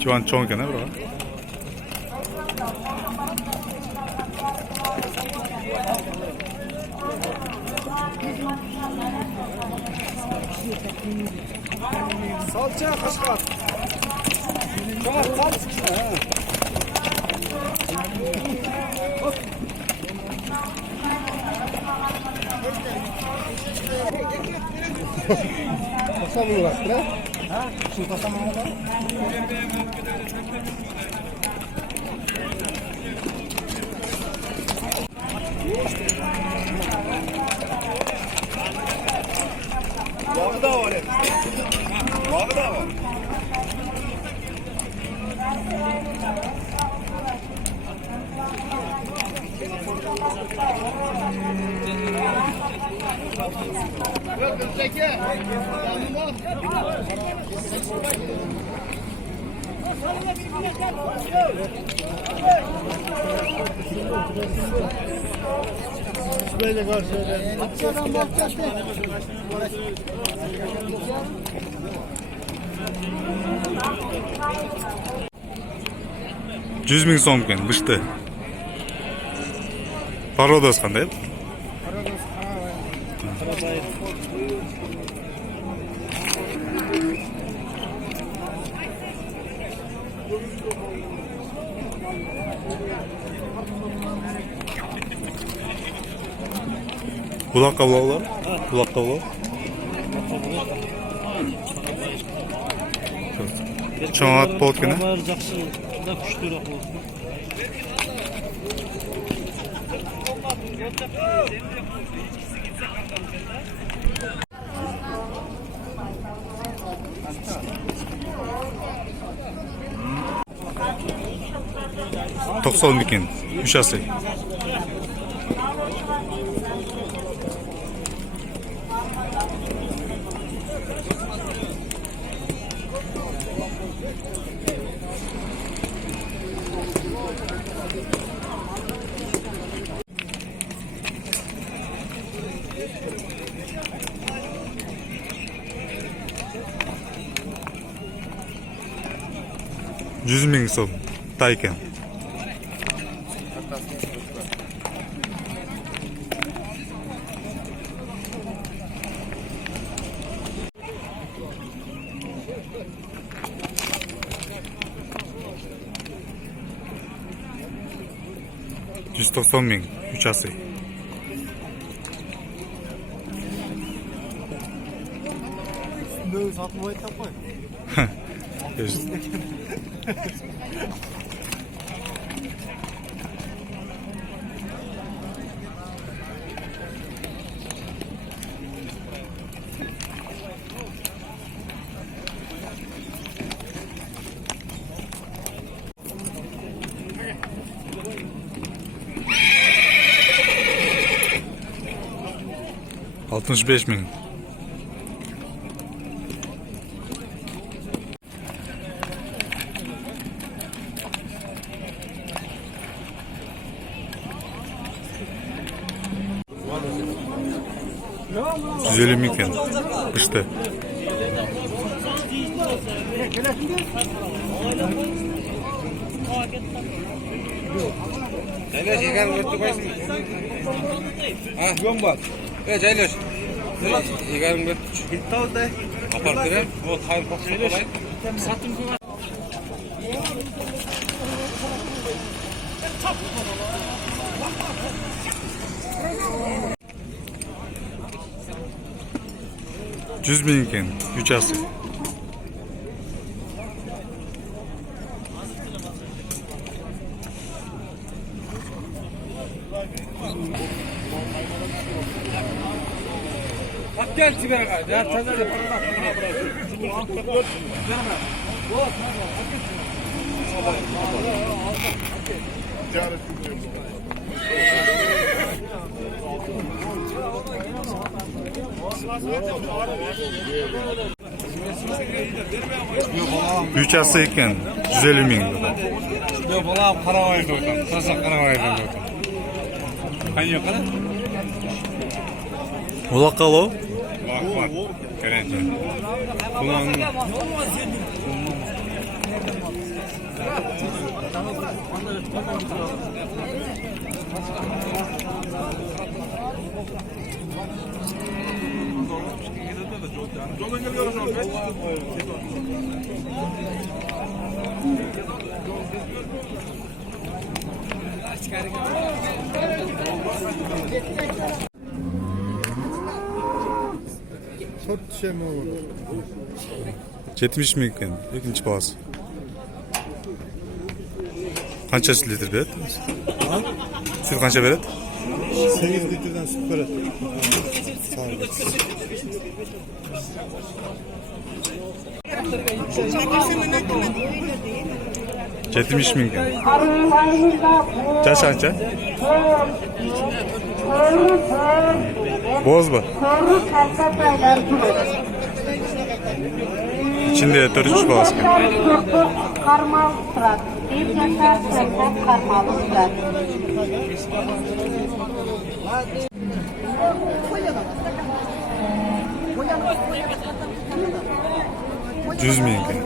Civan çoğun ekan bura. Salça kaşkar. Tamam, salça. Kasamını bırak lan. Ha? Şu kasamını bırak. Yağı da var. Yağı da var. Böyle karşıya. Akçadan bakacak. 100 ming so'm ekan, bishti. Parodos qanday? Buloq qavloqlar? Buloq qavloq. Çoğat potkini. Жақсы, да күштірек болсын. To'qson ekan, uchasi. Yüz ming so'm taykan. Yüz to'qson ming, uchasi. Üstünde satılmayı tapmayın. Altmış beş ming. Güzel miken. İşte. Jaylash, egarni o'tib qo'yasizmi? Ha, yo'q bor. Jaylash. Egarni bir bitta oldi. Aparib beray. Bu tayyor qo'shib Satim ko'p. Yüz ming ekan, uchasi. Gel sigara. Ya taze de. Uchasi ekan, 150 ming. Yo bolam qaravaydi o'tan. Toza qaravaydi o'tan. Qani yo'qara? Buloq qalo? Bak. Qarang. Bularni Çok şey mi olur? 70 ming ekan ikkinchi bahos. Qanchasi litr beradi? Sut qancha beradi? 8 litreden süt beradi. Sağ ol. 70 ming ekan. Kaç qancha? Bozma. İçinde 4-3 bahos ekan. Karmal turadi. 1 yashar serpok karmalı turadi. Yüz ming ekan.